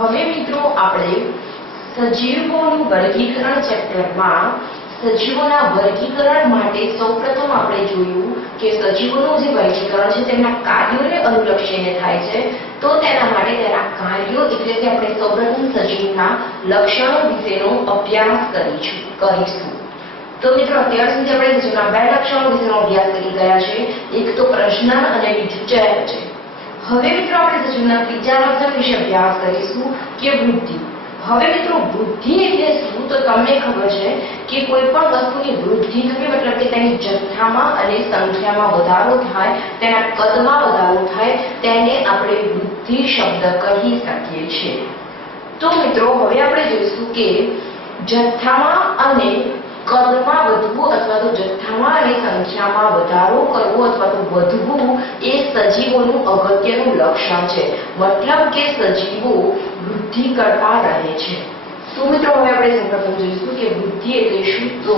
હવે મિત્રો આપણે સજીવોનું વર્ગીકરણ ચેપ્ટરમાં સજીવોના વર્ગીકરણ માટે સૌપ્રથમ આપણે જોયું કે સજીવોનું જે વર્ગીકરણ છે તેમના કાર્યોને અનુલક્ષીને થાય છે. તો તેના માટે તેના કાર્યો એટલે કે આપણે સૌપ્રથમ સજીવના લક્ષણો વિશેનો અભ્યાસ કરીશું. તો મિત્રો અત્યાર સુધી આપણે સજીવના બે લક્ષણો વિશેનો અભ્યાસ કરી ગયા છે. એક તો પ્રજનન અને બીજું ચય છે. હવે મિત્રો આપણે સજીવના ત્રીજા લક્ષણ વિશે અભ્યાસ કરીશું કે વૃદ્ધિ. હવે મિત્રો વૃદ્ધિ એટલે શું? તો તમને ખબર છે કે કોઈ પણ વસ્તુની વૃદ્ધિ થવી મતલબ કે તેની જથ્થામાં અને સંખ્યામાં વધારો થાય, તેના કદમાં વધારો થાય, તેને આપણે વૃદ્ધિ શબ્દ કહી શકીએ છીએ. તો મિત્રો હવે આપણે જોઈશું કે જથ્થામાં અને કદમાં વધવું અથવા તો જથ્થામાં અને સંખ્યામાં વધારો કરવો અથવા તો વધવું એ સજીવોનું અગત્યનું લક્ષણ છે. મતલબ કે સજીવો વૃદ્ધિ કરતા રહે છે. તો મિત્રો હવે આપણે સૌપ્રથમ જોઈશું કે વૃદ્ધિ એટલે શું? તો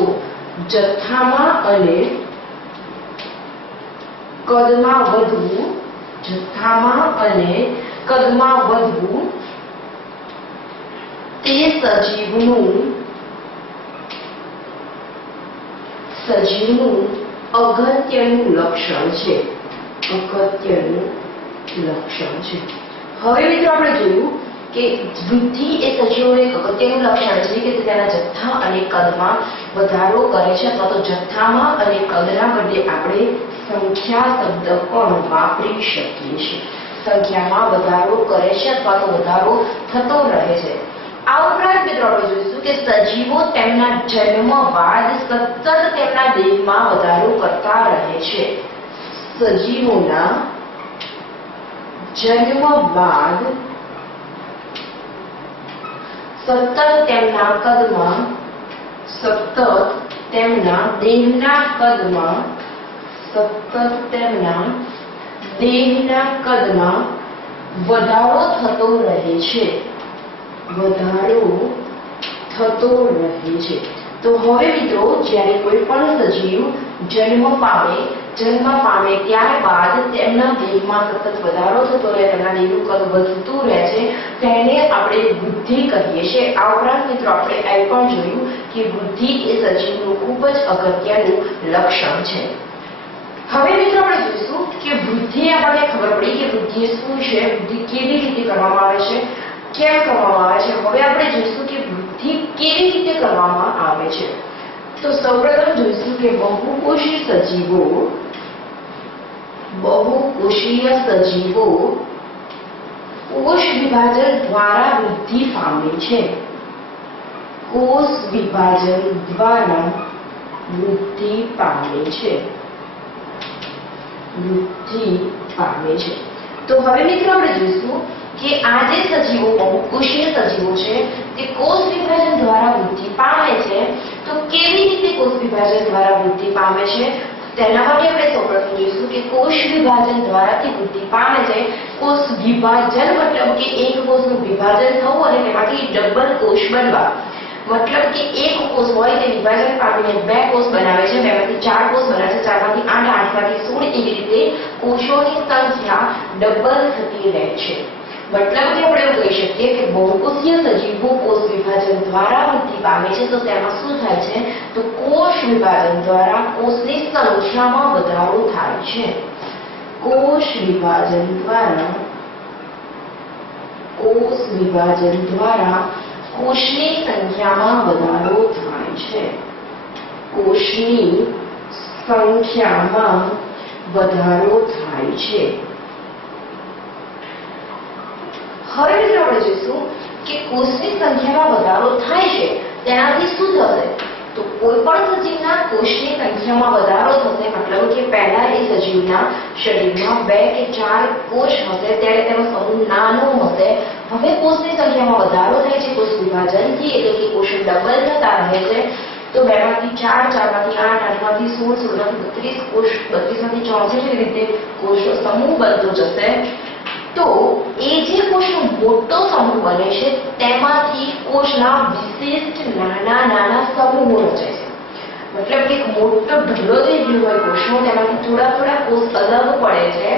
જથ્થામાં અને કદમાં વધવું, જથ્થામાં અને કદમાં વધવું તે સજીવનું અગત્યનું લક્ષણ છે. અગત્યનું લક્ષણ છે. હવે મિત્રો આપણે જોયું કે વૃદ્ધિ એ સજીવોનું એક અગત્યનું લક્ષણ છે કે તે તેના જથ્થા અને કદમાં વધારો કરે છે અથવા તો જથ્થામાં અને કદના બદલે આપણે સંખ્યા શબ્દ પણ વાપરી શકીએ છીએ. સંખ્યામાં વધારો કરે છે અથવા તો વધારો થતો રહે છે. આ ઉપરાંત મિત્રો આપણે જોઈશું કે સજીવો તેમના જન્મ બાદ સતત તેમના દેહમાં વધારો કરતા રહે છે. સજીવોના જન્મ બાદ સતત તેમના કદમાં, સતત તેમના દેહના કદમાં, સતત તેમના દેહના કદમાં વધારો થતો રહે છે. વધારો થતો રહે છે. તો હવે મિત્રો જ્યારે કોઈ પણ સજીવ જન્મ પામે ત્યારબાદ તેમના દેહમાં સતત વધારો થતો રહે, તેમના દેહનું કદ વધતું રહે છે, તેને આપણે વૃદ્ધિ કહીએ છીએ. આ ઉપરાંત મિત્રો આપણે એ પણ જોયું કે વૃદ્ધિ એ સજીવનું ખૂબ જ અગત્યનું લક્ષણ છે. હવે મિત્રો આપણે જોઈશું કે વૃદ્ધિ આપણને ખબર પડી કે વૃદ્ધિ શું છે, વૃદ્ધિ કેવી રીતે કરવામાં આવે છે, કેમ કરવામાં આવે છે. હવે આપણે જોઈશું કે વૃદ્ધિ કેવી રીતે કરવામાં આવે છે. તો સૌપ્રથમ જોઈશું કે બહુકોષીય સજીવો કોષ વિભાજન દ્વારા વૃદ્ધિ પામે છે. કોષ વિભાજન દ્વારા વૃદ્ધિ પામે છે. તો હવે મિત્રો આપણે જોઈશું કે આ જે સજીવો બહુકોષીય સજીવો છે તે કોષ વિભાજન દ્વારા વૃદ્ધિ પામે છે. તો કેવી રીતે કોષ વિભાજન દ્વારા વૃદ્ધિ પામે છે તેના માટે આપણે સૌપ્રથમ જોઈશું કે કોષ વિભાજન દ્વારા વૃદ્ધિ પામે છે. કોષ વિભાજન મતલબ કે એક કોષનું વિભાજન થવું અને તેમાંથી ડબલ કોષ બનવા. મતલબ કે એક કોષ હોય તે વિભાજન પામીને બે કોષ બનાવે છે, બેમાંથી ચાર કોષ બને છે, ચારમાંથી 8, 8માંથી 16, એવી રીતે કોષોની સંખ્યા ડબલ થતી રહે છે. મતલબ કે આપણે એવું કહી શકીએ કે બહુકોષીય સજીવો કોષ વિભાજન દ્વારા વૃદ્ધિ પામે છે. તો તેમાં શું થાય છે? તો કોષ વિભાજન દ્વારા કોષની સંખ્યામાં વધારો થાય છે. કોષ વિભાજન દ્વારા કોષની સંખ્યામાં વધારો થાય છે. કોષની સંખ્યામાં વધારો થાય છે. હવે મિત્રો આપણે જોઈશું કે કોષની સંખ્યામાં વધારો થાય છે તેનાથી શું થશે? તો કોઈ પણ સજીવના કોષની સંખ્યામાં વધારો થશે. મતલબ કે પહેલા એ સજીવના શરીરમાં 2 કે 4 કોષ હશે ત્યારે તેનો સમૂહ નાનો હશે. હવે કોષની સંખ્યામાં વધારો થાય છે કોષ વિભાજનથી, એટલે કે કોષો ડબલ થતા રહે છે. તો 2 માંથી 4, 4 માંથી 8, 8 માંથી 16, 16 માંથી 32 કોષ, 32 માંથી 64 એવી રીતે કોષનો સમૂહ બનતો જશે. તો એ જે કોષનો મોટો સમૂહ બને છે તેમાંથી કોષના વિશિષ્ટ નાના સમૂહો રચાય છે. મતલબ કે એક મોટો ઢગલો થઈ ગયો હોય કોષનો, તેમાંથી થોડા કોષ અલગ પડે છે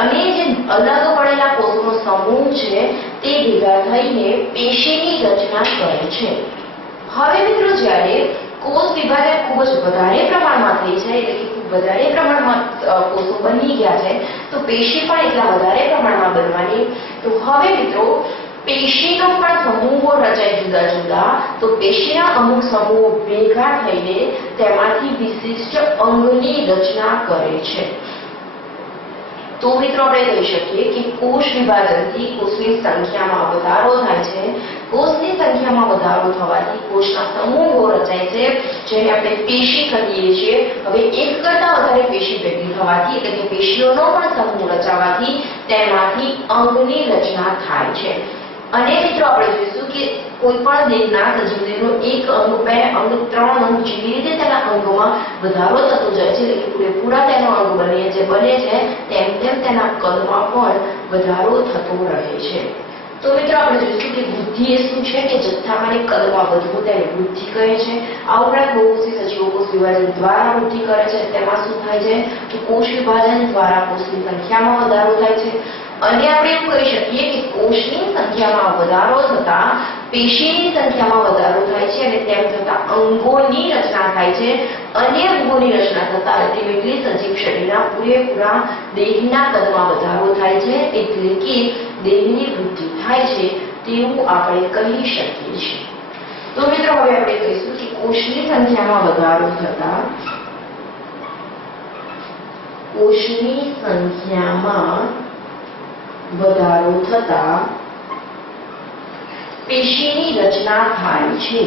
અને જે અલગ પડેલા કોષોનો સમૂહ છે તે ભેગા થઈને પેશીની રચના કરે છે. હવે મિત્રો જ્યારે કોષ વિભાજન ખૂબ જ વધારે પ્રમાણમાં થઈ જાય, એટલે કે ખૂબ વધારે પ્રમાણમાં કોષો બની ગયા છે, તો પેશી પણ એટલા વધારે પ્રમાણમાં બનવાની. તો હવે મિત્રો પેશીનો પણ સમૂહો રચાય જુદા જુદા. તો પેશીના અમુક સમૂહો ભેગા થઈને તેમાંથી વિશિષ્ટ અંગની રચના કરે છે. તો મિત્રો આપણે કહી શકીએ કે કોષ વિભાજનથી કોષની સંખ્યામાં વધારો થાય છે. કોષની સંખ્યામાં વધારો થવાથી કોષના સમૂહો રચાય છે, જેને આપણે પેશી કહીએ છીએ. હવે એક કરતાં વધારે પેશી ભેગી થવાથી, એટલે કે પેશીઓનો પણ સમૂહ રચાવાથી તેમાંથી અંગની રચના થાય છે. અને મિત્રો આપણે જોઈશું કે કોઈ પણ દેહના સજીવનો એક અંગ, બે અંગ, ત્રણ અંગ, જેવી રીતે તેના અંગોમાં વધારો થતો જાય છે, એટલે કે પૂરેપૂરા તેનો અંગ બને છે તેમ તેમ તેના કદમાં પણ વધારો થતો રહે છે. તો મિત્રો આપણે જોઈશું કે વૃદ્ધિ એ શું છે કે જથ્થામાં અને કદમાં વધવું તેને વૃદ્ધિ કહે છે. આ ઉપરાંત બહુકોષી સજીવો કોષ વિભાજન દ્વારા વૃદ્ધિ કરે છે. તેમાં શું થાય છે તો કોષ વિભાજન દ્વારા કોષની સંખ્યામાં વધારો થાય છે. અને આપણે એવું કહી શકીએ કે કોષની સંખ્યામાં વધારો થતા પેશીની સંખ્યામાં વધારો થાય છે, અને તેમ છતાં અંગોની રચના થાય છે. અને અંગોની રચના થતા અલ્ટિમેટલી સજીવ શરીરના પૂરેપૂરા દેહના કદમાં વધારો થાય છે, એટલે કે દેહની વૃદ્ધિ થાય છે તેવું આપણે કહી શકીએ છીએ. તો મિત્રો હવે આપણે કહીશું કે કોષની સંખ્યામાં વધારો થતા કોષની સંખ્યામાં વધારો થતા પેશીની રચના થાય છે.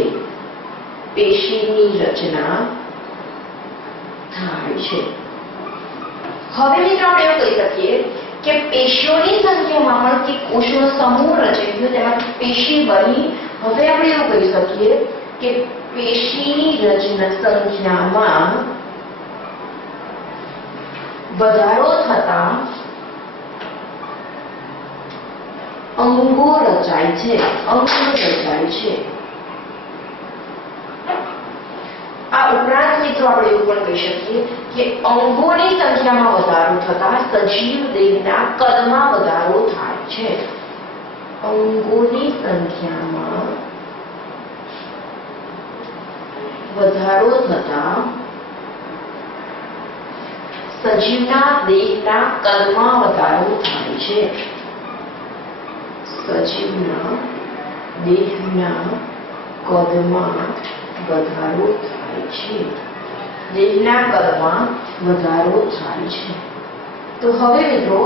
પેશીની રચના થાય છે. હવે મિત્રો આપણે એવું કહી શકીએ કે પેશીઓની સંખ્યામાં પણ કે કોષનો સમૂહ રચાઈ ગયો, તેમાંથી પેશી બની. હવે આપણે એવું કહી શકીએ કે પેશીની રચના સંખ્યામાં વધારો થતા અંગો રચાય છે. આ ઉપરાંત મિત્રો આપણે એવું પણ કહી શકીએ કે અંગોની સંખ્યામાં વધારો થતા સજીવ દેહના કદમાં વધારો થાય છે. અંગોની સંખ્યામાં વધારો થતા સજીવના દેહના કદમાં વધારો થાય છે. સજીવના દેહના કદમાં વધારો થાય છે. દેહના કદમાં વધારો થાય છે. તો હવે મિત્રો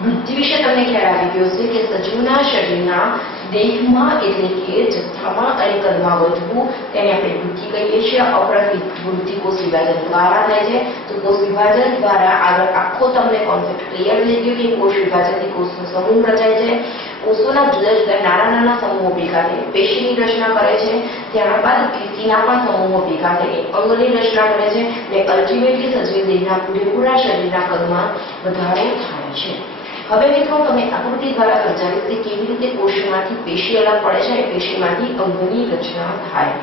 વૃદ્ધિ વિશે તમને ખ્યાલ આવી ગયો છે કે સજીવના શરીરના દેહમાં, એટલે કે જથ્થામાં અને કદમાં વધવું તેને આપણે વૃદ્ધિ કહીએ છીએ. અપ્રકૃત વૃદ્ધિ કોષ વિભાજન દ્વારા થાય છે. તો કોષ વિભાજન દ્વારા આગળ આખો તમને કોન્સેપ્ટ ક્લિયર થઈ ગયો કે કોષ વિભાજનથી કોષનો સમૂહ રચાય છે. કોષોના જુદા જુદા નાના નાના સમૂહો ભેગા થઈને પેશીની રચના કરે છે. ત્યારબાદ પેશીના પણ સમૂહો ભેગા થઈને અંગની રચના કરે છે, અને અલ્ટિમેટલી સજીવ દેહના પૂરેપૂરા શરીરના કદમાં વધારો થાય છે. હવે મિત્રો તમે આકૃતિ દ્વારા સમજાવીશ કે કેવી રીતે કોષમાંથી પેશી અલગ પડે છે અને પેશીમાંથી અંગની રચના થાય.